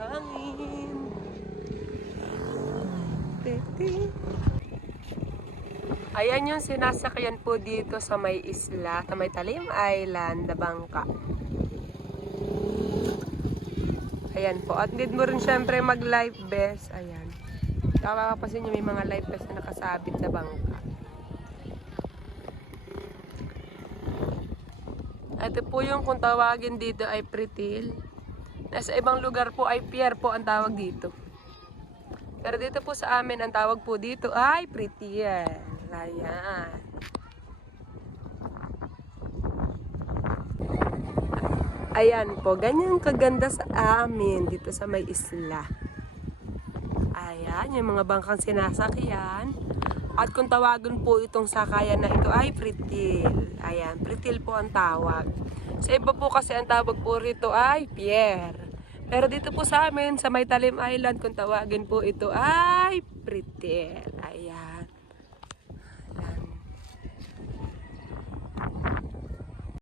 hangin. Titi. Ayan yung sinasakyan po dito sa may isla, sa may Talim Island, Bangka. Ayan po. At need mo rin syempre mag-life vest. Ayan. Kakapasin nyo may mga life vest na nakasabit sa bangka. Ito po yung kung tawagin dito ay pretil. Nasa ibang lugar po ay pier po ang tawag dito. Pero dito po sa amin, ang tawag po dito ay pretil. Ayan. Ayan po, ganyan kaganda sa amin dito sa may isla. Ayan, yung mga bangkang sinasakyan. At kung tawagan po itong sakayan na ito ay pretil. Ayan, pretil po ang tawag. Sa iba po kasi ang tawag po rito ay pier. Pero dito po sa amin, sa may Talim Island, kung tawagin po ito ay pretil. Ayan.